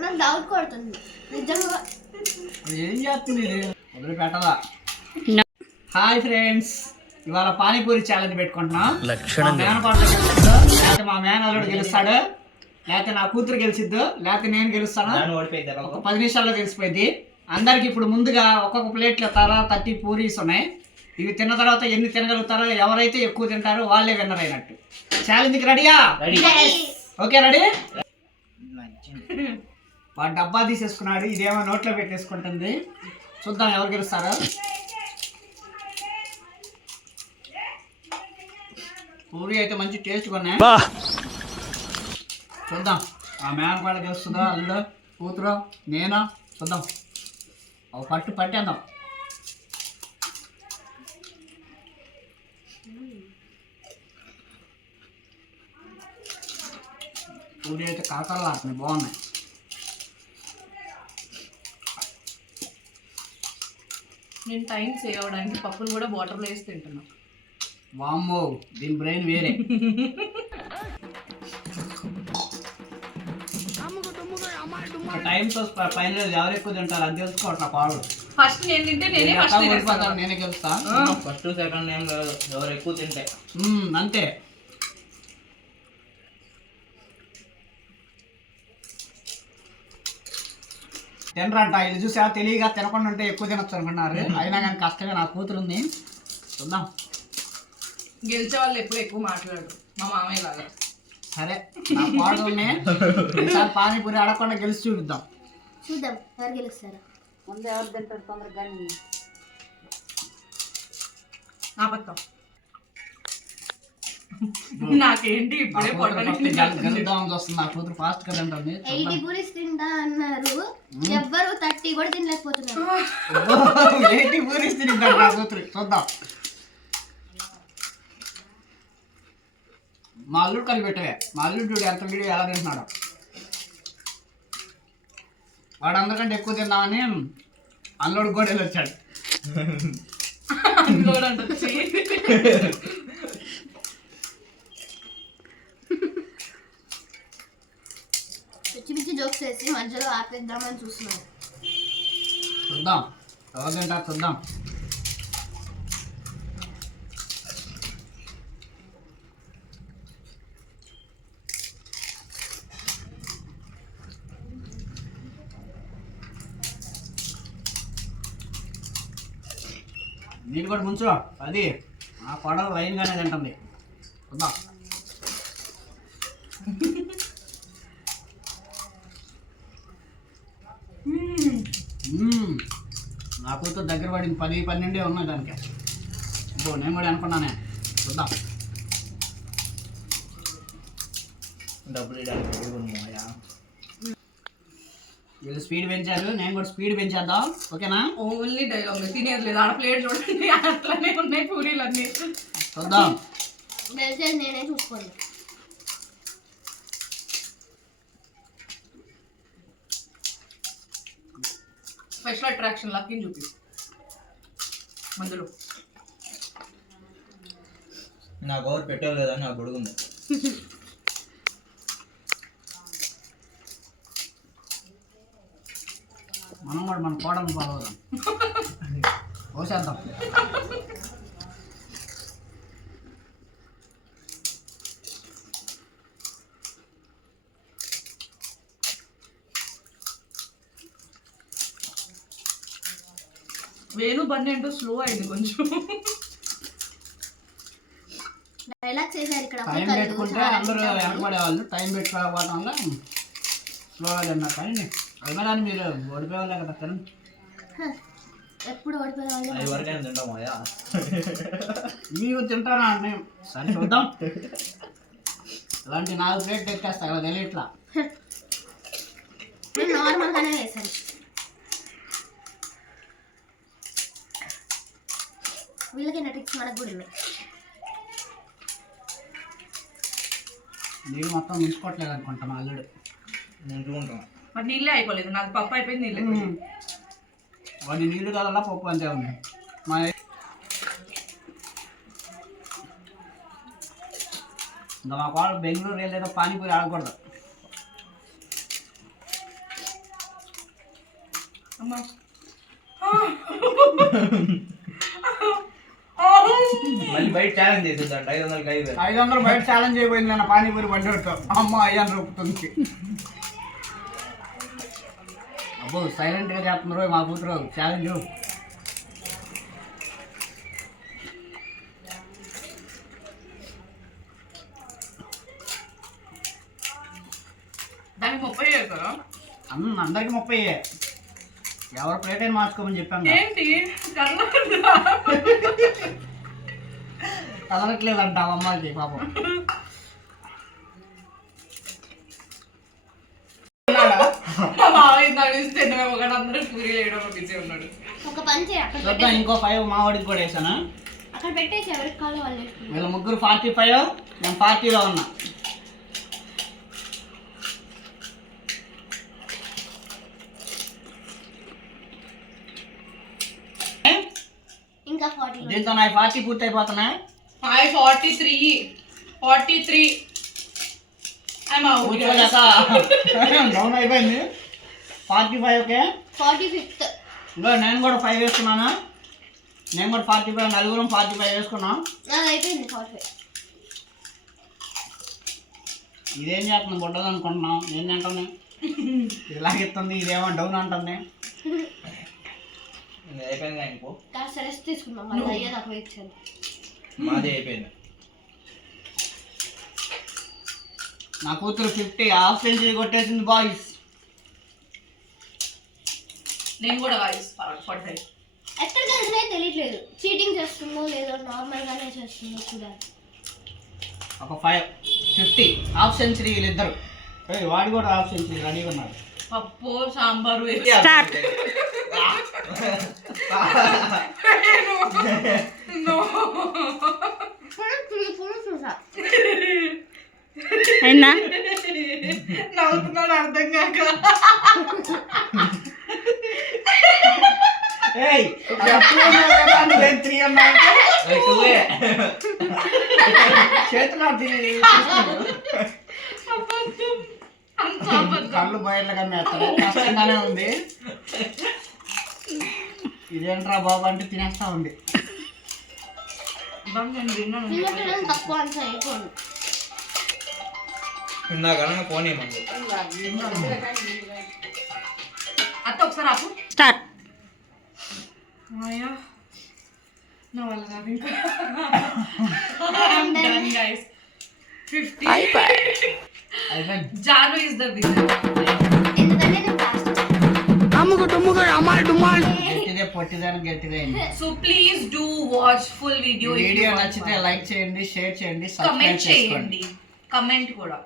నాకు డౌట్ కొడుతుంది నిజంగా ఏం చేస్తుంది వదిలి పెట్టదా. హాయ్ ఫ్రెండ్స్, ఇవాళ పానీపూరి ఛాలెంజ్ పెట్టుకుంటున్నాం. లేకపోతే మా మేనల్లుడు గెలుస్తాడు, లేకపోతే నా కూతురు గెలిచిద్దు, లేకపోతే నేను గెలుస్తాను. ఒక 10 నిమిషాల్లో గెలిచిపోయింది. అందరికి ఇప్పుడు ముందుగా ఒక్కొక్క ప్లేట్లో 30 పూరీస్ ఉన్నాయి. ఇవి తిన్న తర్వాత ఎన్ని తినగలుగుతారో, ఎవరైతే ఎక్కువ తింటారో వాళ్ళే విన్నర్ అయినట్టు. ఛాలెంజ్కి రెడీయా? Okay ready. వాడు డబ్బా తీసేసుకున్నాడు, ఇదేమో నోట్లో పెట్టేసుకుంటుంది. చూద్దాం ఎవరు గెలుస్తారో. పూరి అయితే మంచి టేస్ట్గా ఉన్నాయి. చూద్దాం ఆ మేన కూడా గెలుస్తుందా, అల్లుడు కూతురు నేనా చూద్దాం. ఒక పట్టేద్దాం. పూరి అయితే కాకరలాడుతున్నాయి, బాగున్నాయి. నేను టైం సేవ్ అవ్వడానికి పప్పును కూడా వాటర్లో వేసి తింటున్నా. వామ్మో, దీని బ్రెయిన్ వేరే. టైం తో పైన ఎవరు ఎక్కువ తింటారు అది తెలుసుకోవట్లా పాడు. ఫస్ట్ నేను తింటే నేనే నేనే గెలుస్తా. ఫస్ట్ సెకండ్ ఏం లేదు, ఎవరు ఎక్కువ తింటే అంతే. తినరంట ఇది చూసా, తెలియగా తినకుండా ఉంటే ఎక్కువ తినొచ్చు అనుకున్నారు. అయినా కానీ కష్టంగా నా కూతురు ఉంది. చూద్దాం. గెలిచే వాళ్ళు ఎప్పుడు ఎక్కువ మాట్లాడరు, మా మామయ్య లాగా. సరే నా పాడుని ఈసారి పానీపూరి ఆడకుండా గెలిచి చూపిద్దాం. చూద్దాం ఎవరు గెలుస్తారా. ముందు ఎవరు తింటారు తొందరగా. నాకేంటి ఇప్పుడే గెలుద్దామని వస్తుంది. నా కూతురు ఫాస్ట్ గా తింటుంది. 80 పూరీస్ తింటా అన్నారు, ఎవ్వరు 30 కూడా తినలేకపోతున్నారు. 80 పూరీస్ తింటారు నా కూతురు. చూద్దాం. మా అల్లుడు కలిపి పెట్టవే. మా అల్లుడు ఎంత వీడియో ఎలా తింటున్నాడు. వాడు అందరికంటే ఎక్కువ తిందామని అల్లుడు కూడా వెళ్ళి వచ్చాడు. పిచ్చి పిచ్చి జోక్స్ వేసి మధ్యలో ఆపేద్దామని చూస్తున్నాను. చూద్దాం ఎవరు తింటారు చూద్దాం. నీళ్ళు కూడా ముంచు. అది ఆ కొడలు లైన్గానే తింటుంది. చూద్దాం. నా కూతురు దగ్గర పడింది. 10-12 ఉన్నాయి దానికి. ఇప్పుడు నేను కూడా అనుకున్నానే. చూద్దాం. డబ్బులు వీళ్ళు స్పీడ్ పెంచారు, నేను కూడా స్పీడ్ పెంచేద్దాం. ఓకేనా? ఓన్లీ డైలాగ్ తినేది లేదు. ఆడ ప్లేట్ చూడండి అట్లనే ఉన్నాయి పూరీలు అన్నీ. చూద్దాం. గెలిచేది నేనే చూసుకోండి. స్పెషల్ అట్రాక్షన్ లక్కీని చూపి మందులో. నాకు ఎవరు పెట్టలేదని నాకు గొడుగుంది. మనం కూడా మన కోడలను ఫాలో అవుదాం. పోసేద్దాం. వేణు బండి ఏంటో స్లో అయింది కొంచెం. డైలాగ్ చేశారు ఇక్కడ. టైం పెట్టుకుంటే అందరూ వెనకబడేవాళ్ళు. టైం పెట్టుకోకపోవడం వల్ల స్లోగా తిన్నారు. కానీ అయినా కానీ మీరు ఓడిపోయేవాళ్ళే కదా. తినండి. ఎప్పుడు ఓడిపోయేవాళ్ళు. ఎవరికైనా తింటామా? మీరు తింటారా అండి? సరే చూద్దాం. ఇలాంటి 4 ప్లేట్లు ఎక్కేస్తా కదా తెలియట్లా. నార్మల్గానే వేసాను. వీళ్ళకి ట్రిక్స్ మనకు కూడా ఉన్నాయి. నీళ్ళు మొత్తం ముంచుకోవట్లేదు అనుకుంటా మా అల్లుడు. ముంచుకుంటాం. మరి నీళ్ళే అయిపోలేదు, నాకు పప్పు అయిపోయింది, నీళ్ళు అయిపోయింది. వాడి నీళ్ళు కాదల్లా పప్పు అంతే ఉంది. మా ఇంకా మా వాళ్ళు బెంగళూరు వెళ్ళేదో పానీపూరి ఆడకూడదు. అమ్మా మళ్ళీ బయట ఛాలెంజ్ చేస్తుందంట 500కి 5,000. 500 బయట ఛాలెంజ్ అయిపోయింది నేను పానీపూరి బండితో. అమ్మ 500 రూపుతుంది. అబ్బో సైలెంట్గా చెప్తున్నారు మా కూతురు ఛాలెంజ్. దానికి 30 కదా అందరికి 30. ఎవరు ప్లేట్ అయినా మార్చుకోమని చెప్పాను. ఏంటి కదలట్లేదంట అమ్మాయికి పాపం. అందరూ పూరి వేయడం బిజీ ఉన్నాడు. ఒక పని చేయి, అక్కడ చూద్దాం. ఇంకో 5 మా వాడికి కూడా వేసాను. అక్కడ పెట్టేసి ఎవరికి కాలో వాళ్ళు వేసుకుంటారు. వీళ్ళ ముగ్గురు 45, నేను 40లో ఉన్నా. ఇంకా 40. దీంతో నా 40 పూర్తి అయిపోతున్నాయి. 43 డౌన్ అయిపోయింది. 45కే 45th. ఇంకా నేను కూడా 5 వేసుకున్నాను. నేను కూడా 45, నలుగురం 45 వేసుకున్నాం. నాకు అయిపోయింది 45. ఇదేం చేస్తుంది బుడ్డది అనుకుంటున్నాం. ఏంటంటే ఇది లాగెత్తుంది, ఇదేమో డౌన్ అంటుంది. అయిపోయింది ఇంకో కాస్త రెస్ట్ తీసుకుందాం, మళ్ళీ అయ్యేదాకా వెయిట్ చేయాలి. మాది అయిపోయింది. నా కూతురు 50 హాఫ్ సెంచరీ కొట్టేసింది బాయ్స్. నేను కూడా 45. ఎక్కడికి వెళ్తున్నాయో తెలియట్లేదు. చీటింగ్ చేస్తుందో లేదో నార్మల్గానే చేస్తుందో చూడాలి. ఒక 50 హాఫ్ సెంచరీ వీళ్ళిద్దరు. వాడు కూడా హాఫ్ సెంచరీ రెడీగా ఉన్నాడు. పప్పు సాంబారు చూసా అయినా నవ్వుతున్నాడు అర్థం కాక. కళ్ళు బయటగా మేస్తారు. కష్టంగానే ఉంది. ఇదేంట్రా బాబు అంటే తినేస్తా ఉంది. తిన్నట్టు తక్కువ అంత అయిపోయింది. ఇందాక పోనీ మంది అత్త ఒకసారి ఆపు. స్టార్ట్. అయ్యా నా వల్ల కాదు ఇంకా. 50. అయిపోయింది. Janu is the winner. ఎందుకంటే నేను fast. గట్టిదే పొట్టిదాని గట్టిదే అయింది. So please do watch full video. Video నచ్చితే లైక్ చేయండి, షేర్ చేయండి, సబ్స్క్రైబ్ కమెంట్ చేసుకోండి. చేయండి, కమెంట్ కూడా.